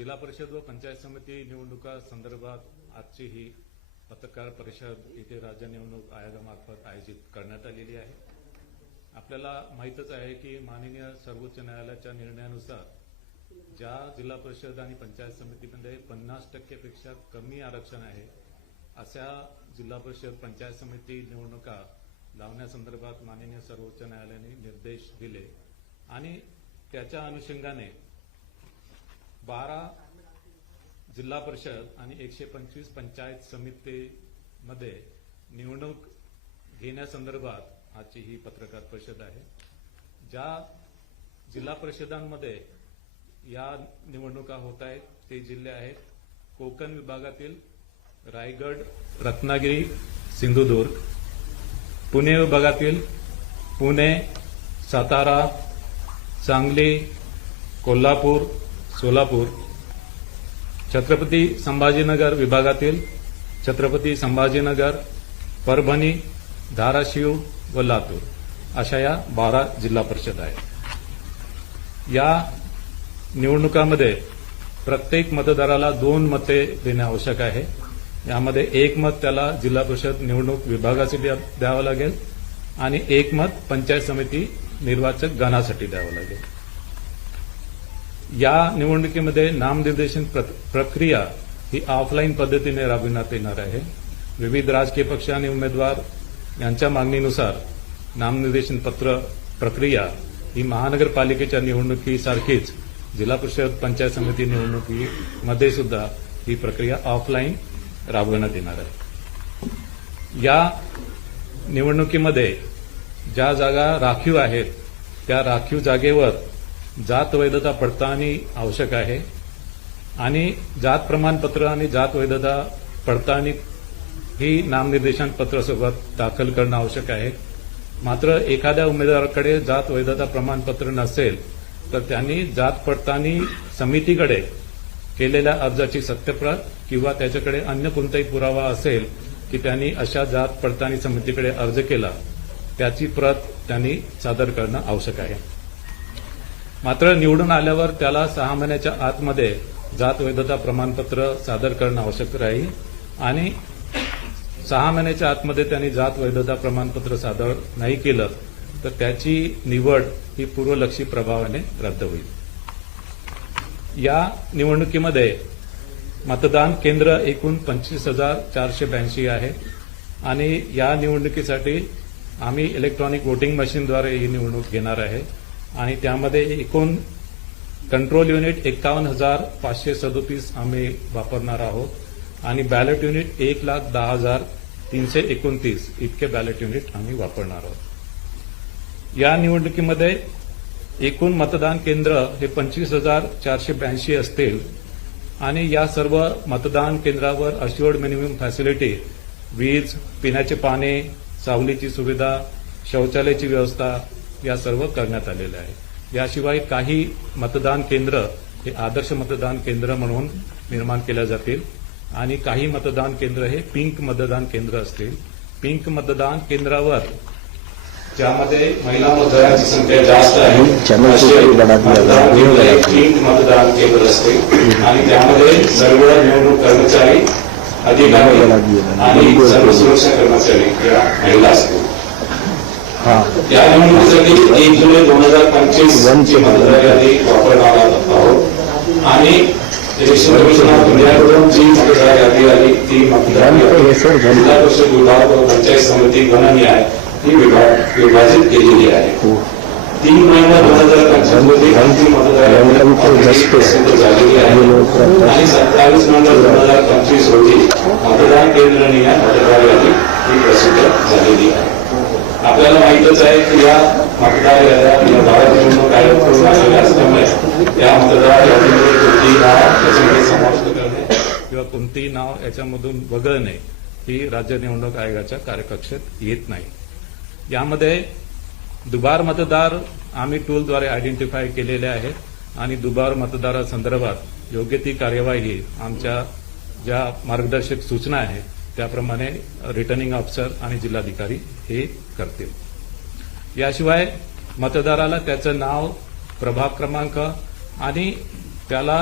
जिल्हा परिषद व पंचायत समिती निवडणुका संदर्भात आजची ही पत्रकार परिषद इथे राज्य निवडणूक आयोगामार्फत आयोजित करण्यात आलेली आहे आपल्याला माहीतच आहे की माननीय सर्वोच्च न्यायालयाच्या निर्णयानुसार ज्या जिल्हा परिषद आणि पंचायत समितीमध्ये पन्नास टक्केपेक्षा कमी आरक्षण आहे अशा जिल्हा परिषद पंचायत समिती निवडणुका लावण्यासंदर्भात माननीय सर्वोच्च न्यायालयाने निर्देश दिले आणि त्याच्या अनुषंगाने बारा जिल्हा परिषद आणि एकशे पंचवीस पंचायत समितीमध्ये निवडणूक घेण्यासंदर्भात आजची ही पत्रकार परिषद आहे ज्या जिल्हा परिषदांमध्ये या निवडणुका होत आहेत ते जिल्हे आहेत कोकण विभागातील रायगड रत्नागिरी सिंधुदुर्ग पुणे विभागातील पुणे सातारा सांगली कोल्हापूर सोलापूर छत्रपती संभाजीनगर विभागातील छत्रपती संभाजीनगर परभणी धाराशिव व लातूर अशा या बारा जिल्हा परिषद आहेत या निवडणुकामध्ये प्रत्येक मतदाराला दोन मते देणे आवश्यक आहे यामध्ये एक मत त्याला जिल्हा परिषद निवडणूक विभागासाठी द्यावं लागेल आणि एक मत पंचायत समिती निर्वाचक गणासाठी द्यावं लागेल या निवडणुकीमध्ये नामनिर्देशन प्रक्रिया ही ऑफलाईन पद्धतीने राबविण्यात येणार आहे विविध राजकीय पक्ष आणि उमेदवार यांच्या मागणीनुसार नामनिर्देशन पत्र प्रक्रिया ही महानगरपालिकेच्या निवडणुकीसारखीच जिल्हा परिषद पंचायत समिती निवडणुकीमध्ये सुद्धा ही प्रक्रिया ऑफलाईन राबविण्यात येणार आहे या निवडणुकीमध्ये ज्या जागा राखीव आहेत त्या राखीव जागेवर जात वैधता पडताळणी आवश्यक आहे आणि जात प्रमाणपत्र आणि जात वैधता पडताळणी ही नामनिर्देशन पत्रासोबत दाखल करणं आवश्यक आहे मात्र एखाद्या उमेदवाराकडे जात वैधता प्रमाणपत्र नसेल तर त्यांनी जात पडताळणी समितीकडे केलेल्या अर्जाची सत्यप्रत किंवा त्याच्याकडे अन्य कोणताही पुरावा असेल की त्यांनी अशा जात पडताळणी समितीकडे अर्ज केला त्याची प्रत त्यांनी सादर करणं आवश्यक आहे मात्र निवडून आल्यावर त्याला सहा महिन्याच्या आतमध्ये जात वैधता प्रमाणपत्र सादर करणं आवश्यक राहील आणि सहा महिन्याच्या आतमध्ये त्यांनी जात वैधता प्रमाणपत्र सादर नाही केलं तर त्याची निवड ही पूर्वलक्षी प्रभावाने रद्द होईल या निवडणुकीमध्ये मतदान केंद्र एकूण पंचवीस हजार चारशे ब्याऐंशी आहे आणि या निवडणुकीसाठी आम्ही इलेक्ट्रॉनिक वोटिंग मशीनद्वारे ही निवडणूक घेणार आहे आणि त्यामध्ये एकूण कंट्रोल युनिट एक्कावन्न हजार पाचशे सदोतीस आम्ही वापरणार आहोत आणि बॅलेट युनिट एक लाख दहा हजार तीनशे एकोणतीस इतके बॅलेट युनिट आम्ही वापरणार आहोत या निवडणुकीमध्ये एकूण मतदान केंद्र हे पंचवीस हजार चारशे ब्याऐंशी असतील आणि या सर्व मतदान केंद्रावर अश्युअर्ड मिनिमम फॅसिलिटी वीज पिण्याचे पाणी सावलीची सुविधा शौचालयाची व्यवस्था या सर्व करण्यात आलेल्या आहेत याशिवाय काही मतदान केंद्र हे आदर्श मतदान केंद्र म्हणून निर्माण केल्या जातील आणि काही मतदान केंद्र हे पिंक मतदान केंद्र असतील पिंक मतदान केंद्रावर ज्यामध्ये महिला मतदारांची संख्या जास्त आहे पिंक मतदान केंद्र असते आणि त्यामध्ये सर्व निवडणूक कर्मचारी अधिकारी आणि सर्व सुरक्षा कर्मचारी महिला असतील या निवडणुकीसाठी एक जुलै दोन हजार पंचवीस मतदार यादी वापरण्यात आहोत आणि मतदार ती विभाग पंचायत समिती गणनीय ही विभाग विभाजित केलेली आहे हो. तीन महिना दोन हजार आणि सत्तावीस नोव्हेंबर दोन हजार पंचवीस रोजी मतदान केंद्र मतदार यादी ही प्रसिद्ध झालेली आहे आपल्याला माहितच आहे की या मतदार निवडणूक आयोग असल्यामुळे या मतदार नाव करणे किंवा कोणतेही नाव याच्यामधून वगळणे ही राज्य निवडणूक आयोगाच्या कार्यकक्षेत येत नाही यामध्ये दुबार मतदार आम्ही टूलद्वारे आयडेंटिफाय केलेले आहेत आणि दुबार मतदारासंदर्भात योग्य ती कार्यवाही आमच्या ज्या मार्गदर्शक सूचना आहेत त्याप्रमाणे रिटर्निंग ऑफिसर आणि जिल्हाधिकारी हे करतील याशिवाय मतदाराला त्याचं नाव प्रभाग क्रमांक आणि त्याला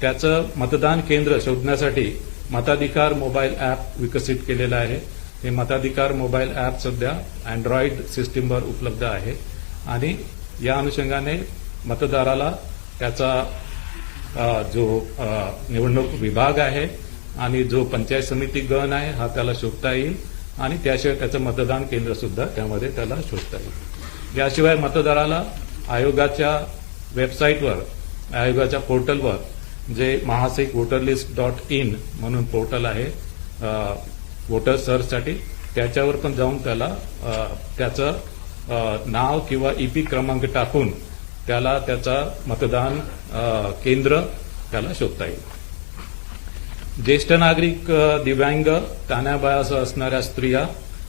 त्याचं मतदान केंद्र शोधण्यासाठी मताधिकार मोबाईल ॲप विकसित केलेलं आहे हे मताधिकार मोबाईल ॲप सध्या अँड्रॉइड सिस्टीमवर उपलब्ध आहे आणि या अनुषंगाने मतदाराला त्याचा जो निवडणूक विभाग आहे आणि जो पंचायत समिती गण आहे हा त्याला शोधता येईल आणि त्याशिवाय त्याचं मतदान केंद्र सुद्धा त्यामध्ये त्याला शोधता येईल याशिवाय मतदाराला आयोगाच्या वेबसाईटवर आयोगाच्या पोर्टलवर जे mahasec voter list dot in म्हणून पोर्टल आहे वोटर सर्चसाठी त्याच्यावर पण जाऊन त्याला त्याचं नाव किंवा ईपी क्रमांक टाकून त्याला त्याचा मतदान केंद्र त्याला शोधता येईल ज्येष्ठ नागरिक दिव्यांग ताण्याबायासह असणाऱ्या स्त्रिया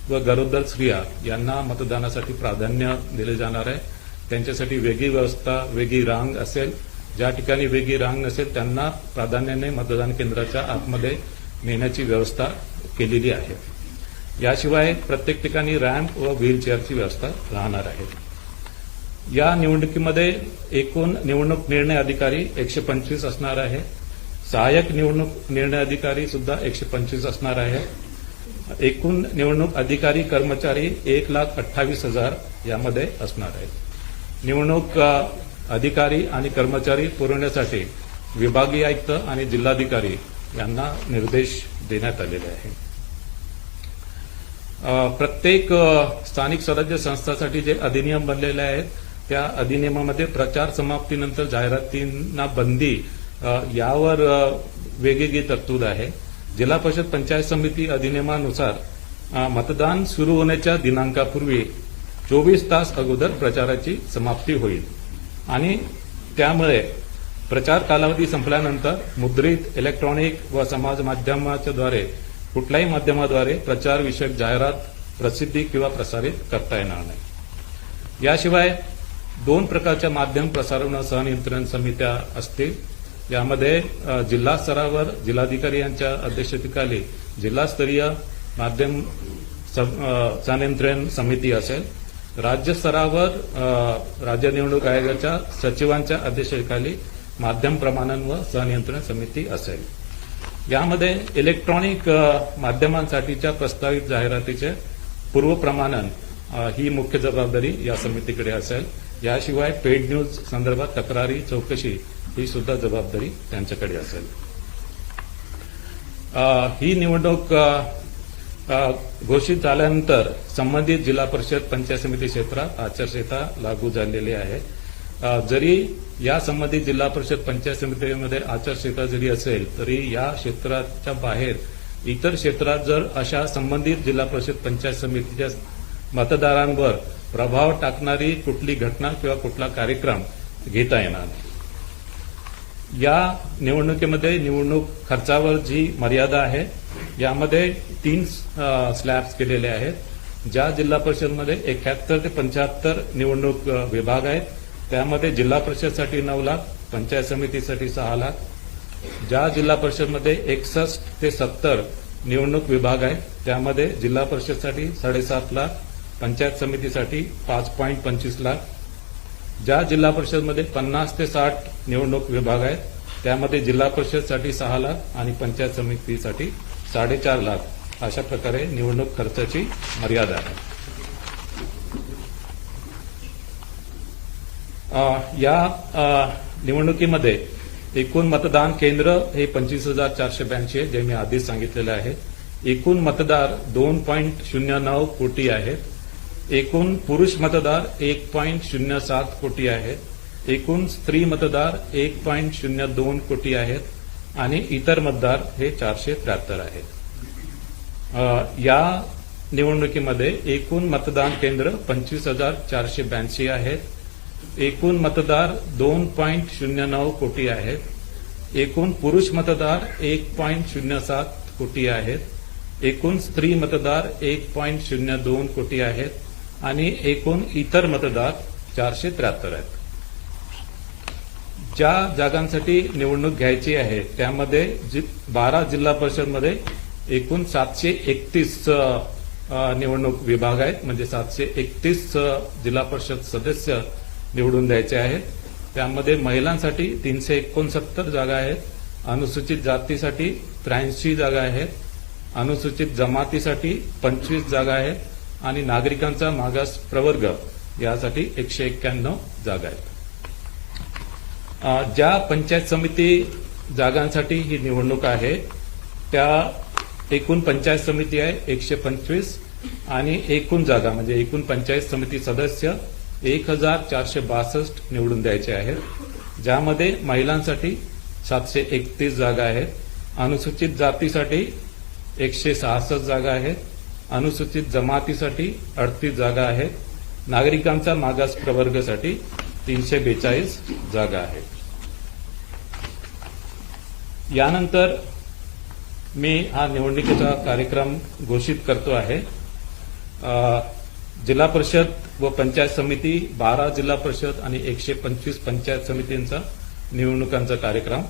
व गरोदर स्त्रिया यांना मतदानासाठी प्राधान्य दिले जाणार आहे त्यांच्यासाठी वेगळी व्यवस्था वेगळी रांग असेल ज्या ठिकाणी वेगळी रांग नसेल त्यांना प्राधान्याने मतदान केंद्राच्या आतमध्ये नेण्याची व्यवस्था केलेली आहे याशिवाय प्रत्येक ठिकाणी रॅम्प व व्हीलचेअरची व्यवस्था राहणार आहे या निवडणुकीमध्ये एकूण निवडणूक निर्णय अधिकारी एकशे पंचवीस असणार आहे सहायक निवडणूक निर्णय अधिकारी सुद्धा एकशे पंचवीस असणार आहे एकूण निवडणूक अधिकारी कर्मचारी एक लाख अठ्ठावीस हजार यामध्ये असणार आहेत निवडणूक अधिकारी आणि कर्मचारी पुरवण्यासाठी विभागीय आयुक्त आणि जिल्हाधिकारी यांना निर्देश देण्यात आलेले आहे प्रत्येक स्थानिक स्वराज्य संस्थांसाठी जे अधिनियम बनलेले आहेत त्या अधिनियमामध्ये प्रचार समाप्तीनंतर जाहिरातींना बंदी यावर वेगवेगळी तरतूद आहे जिल्हा परिषद पंचायत समिती अधिनियमानुसार मतदान सुरू होण्याच्या दिनांकापूर्वी चोवीस तास अगोदर प्रचाराची समाप्ती होईल आणि त्यामुळे प्रचार कालावधी संपल्यानंतर मुद्रित इलेक्ट्रॉनिक व समाज माध्यमाच्याद्वारे कुठल्याही माध्यमाद्वारे प्रचारविषयक जाहिरात प्रसिद्धी किंवा प्रसारित करता येणार नाही याशिवाय दोन प्रकारच्या माध्यम प्रसारण सहनियंत्रण समित्या असतील यामध्ये जिल्हा स्तरावर जिल्हाधिकारी यांच्या अध्यक्षतेखाली जिल्हास्तरीय माध्यम संनियंत्रण समिती असेल राज्य स्तरावर राज्य निवडणूक आयोगाच्या सचिवांच्या अध्यक्षतेखाली माध्यम प्रमाणन व संनियंत्रण समिती असेल यामध्ये इलेक्ट्रॉनिक माध्यमांसाठीच्या प्रस्तावित जाहिरातीचे पूर्वप्रमाणन ही मुख्य जबाबदारी या समितीकडे असेल याशिवाय पेड न्यूज संदर्भात तक्रारी चौकशी ही सुद्धा जबाबदारी त्यांच्याकडे असेल ही निवडणूक घोषित झाल्यानंतर संबंधित जिल्हा परिषद पंचायत समिती क्षेत्रात आचारसंहिता लागू झालेली आहे जरी या संबंधित जिल्हा परिषद पंचायत समितीमध्ये आचारसंहिता जरी असेल तरी या क्षेत्राच्या बाहेर इतर क्षेत्रात जर अशा संबंधित जिल्हा परिषद पंचायत समितीच्या मतदारांवर प्रभाव टाकणारी कुठली घटना किंवा कुठला कार्यक्रम घेता येणार नाही या निवडणुकीमध्ये निवडणूक खर्चावर जी मर्यादा आहे यामध्ये तीन स्लॅब्स केलेले आहेत ज्या जिल्हा परिषदमध्ये एकाहत्तर ते पंच्याहत्तर निवडणूक विभाग आहेत त्यामध्ये जिल्हा परिषदसाठी नऊ लाख पंचायत समितीसाठी सहा लाख ज्या जिल्हा परिषदमध्ये एकसष्ट ते सत्तर निवडणूक विभाग आहेत त्यामध्ये जिल्हा परिषदसाठी साडेसात लाख पंचायत समितीसाठी पाच पॉईंट पंचवीस लाख ज्या जिल्हा परिषदमध्ये पन्नास ते साठ निवडणूक विभाग आहेत त्यामध्ये जिल्हा परिषदसाठी सहा लाख आणि पंचायत समितीसाठी साडेचार लाख अशा प्रकारे निवडणूक खर्चाची मर्यादा आहे या निवडणुकीमध्ये एकूण मतदान केंद्र हे पंचवीस हजार चारशे ब्याऐंशी आहे जे मी आधीच सांगितलेले आहे एकूण मतदार दोन पॉईंट शून्य नऊ कोटी आहेत एकूण पुरुष मतदार एक पॉईंट शून्य सात कोटी आहेत एकूण स्त्री मतदार एक पॉईंट शून्य दोन कोटी आहेत आणि इतर मतदार हे चारशे त्र्याहत्तर आहेत या निवडणुकीमध्ये एकूण मतदान केंद्र पंचवीस हजार चारशे ब्याऐंशी आहेत एकूण मतदार दोन पॉईंट शून्य नऊ कोटी आहेत एकूण पुरुष मतदार एक पॉईंट शून्य सात कोटी आहेत एकूण स्त्री मतदार एक पॉईंट शून्य दोन कोटी आहेत आणि एकूण इतर मतदार चारशे त्र्याहत्तर आहेत ज्या जागांसाठी निवडणूक घ्यायची आहे त्यामध्ये बारा जिल्हा परिषदमध्ये एकूण सातशे एकतीस निवडणूक विभाग आहेत म्हणजे सातशे एकतीस जिल्हा परिषद सदस्य निवडून द्यायचे आहेत त्यामध्ये महिलांसाठी तीनशे एकोणसत्तर जागा आहेत अनुसूचित जातीसाठी त्र्याऐंशी जागा आहेत अनुसूचित जमातीसाठी पंचवीस जागा आहेत आणि नागरिकांचा मागास प्रवर्ग यासाठी एकशे एक्क्याण्णव जागा आहेत ज्या पंचायत समिती जागांसाठी ही निवडणूक आहे त्या एकूण पंचायत समिती आहे एकशे पंचवीस आणि एकूण जागा म्हणजे एकूण पंचायत समिती सदस्य एक हजार चारशे बासष्ट निवडून द्यायचे आहेत ज्यामध्ये महिलांसाठी सातशे एकतीस जागा आहेत अनुसूचित जातीसाठी एकशे सहासष्ट जागा आहेत अनुसूचित जमातीसाठी अडतीस जागा आहेत नागरिकांचा मागास प्रवर्गासाठी तीनशे बेचाळीस जागा आहेत यानंतर मी हा निवडणुकीचा कार्यक्रम घोषित करतो आहे जिल्हा परिषद व पंचायत समिती बारा जिल्हा परिषद आणि एकशे पंचवीस पंचायत समितींचा निवडणुकांचा कार्यक्रम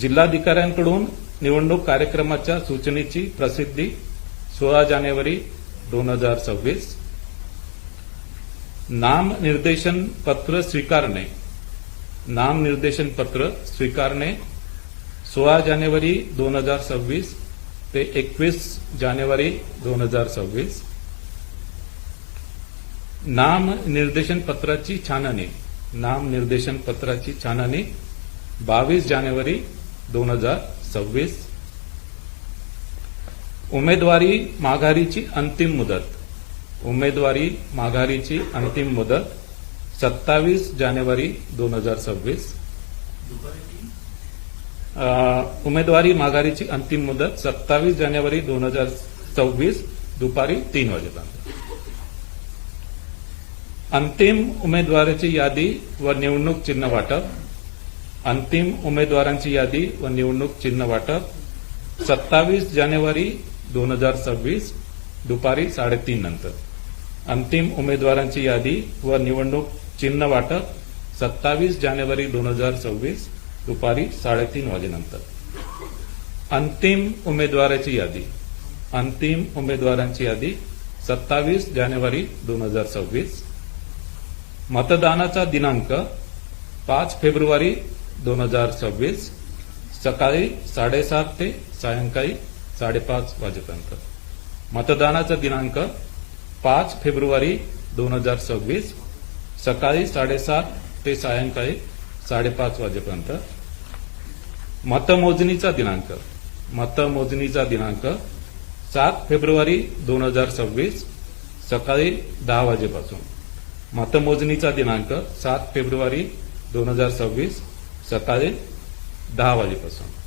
जिल्हाधिकाऱ्यांकडून निवडणूक कार्यक्रमाच्या सूचनेची प्रसिद्धी सोळा जानेवारी दोन हजार सव्वीस नामनिर्देशन पत्र स्वीकारणे नामनिर्देशन पत्र स्वीकारणे सोळा जानेवारी दोन हजार सव्वीस ते एकवीस जानेवारी दोन हजार सव्वीस नामनिर्देशन पत्राची छाननी नामनिर्देशन पत्राची छाननी बावीस जानेवारी दोन हजार सव्वीस उमेदवारी माघारीची अंतिम मुदत उमेदवारी माघारीची अंतिम मुदत सत्तावीस जानेवारी दोन हजार सव्वीस उमेदवारी माघारीची अंतिम मुदत सत्तावीस जानेवारी दोन हजार सव्वीस दुपारी तीन वाजेपर्यंत अंतिम उमेदवाराची यादी व निवडणूक चिन्ह वाटप अंतिम उमेदवारांची यादी व निवडणूक चिन्ह वाटप सत्तावीस जानेवारी दोन हजार सव्वीस दुपारी साडेतीन नंतर अंतिम उमेदवारांची यादी व निवडणूक चिन्ह वाटप सत्तावीस जानेवारी दोन हजार सव्वीस दुपारी साडेतीन वाजेनंतर अंतिम उमेदवाराची यादी अंतिम उमेदवारांची यादी सत्तावीस जानेवारी दोन हजार सव्वीस मतदानाचा दिनांक पाच फेब्रुवारी दोन हजार सव्वीस सकाळी साडेसात ते सायंकाळी साडेपाच वाजेपर्यंत मतदानाचा दिनांक पाच फेब्रुवारी दोन हजार सव्वीस सकाळी साडेसात ते सायंकाळी साडेपाच वाजेपर्यंत मतमोजणीचा दिनांक मतमोजणीचा दिनांक सात फेब्रुवारी दोन हजार सव्वीस सकाळी दहा वाजेपासून मतमोजणीचा दिनांक सात फेब्रुवारी दोन हजार सव्वीस सकाळी दहा वाजेपासून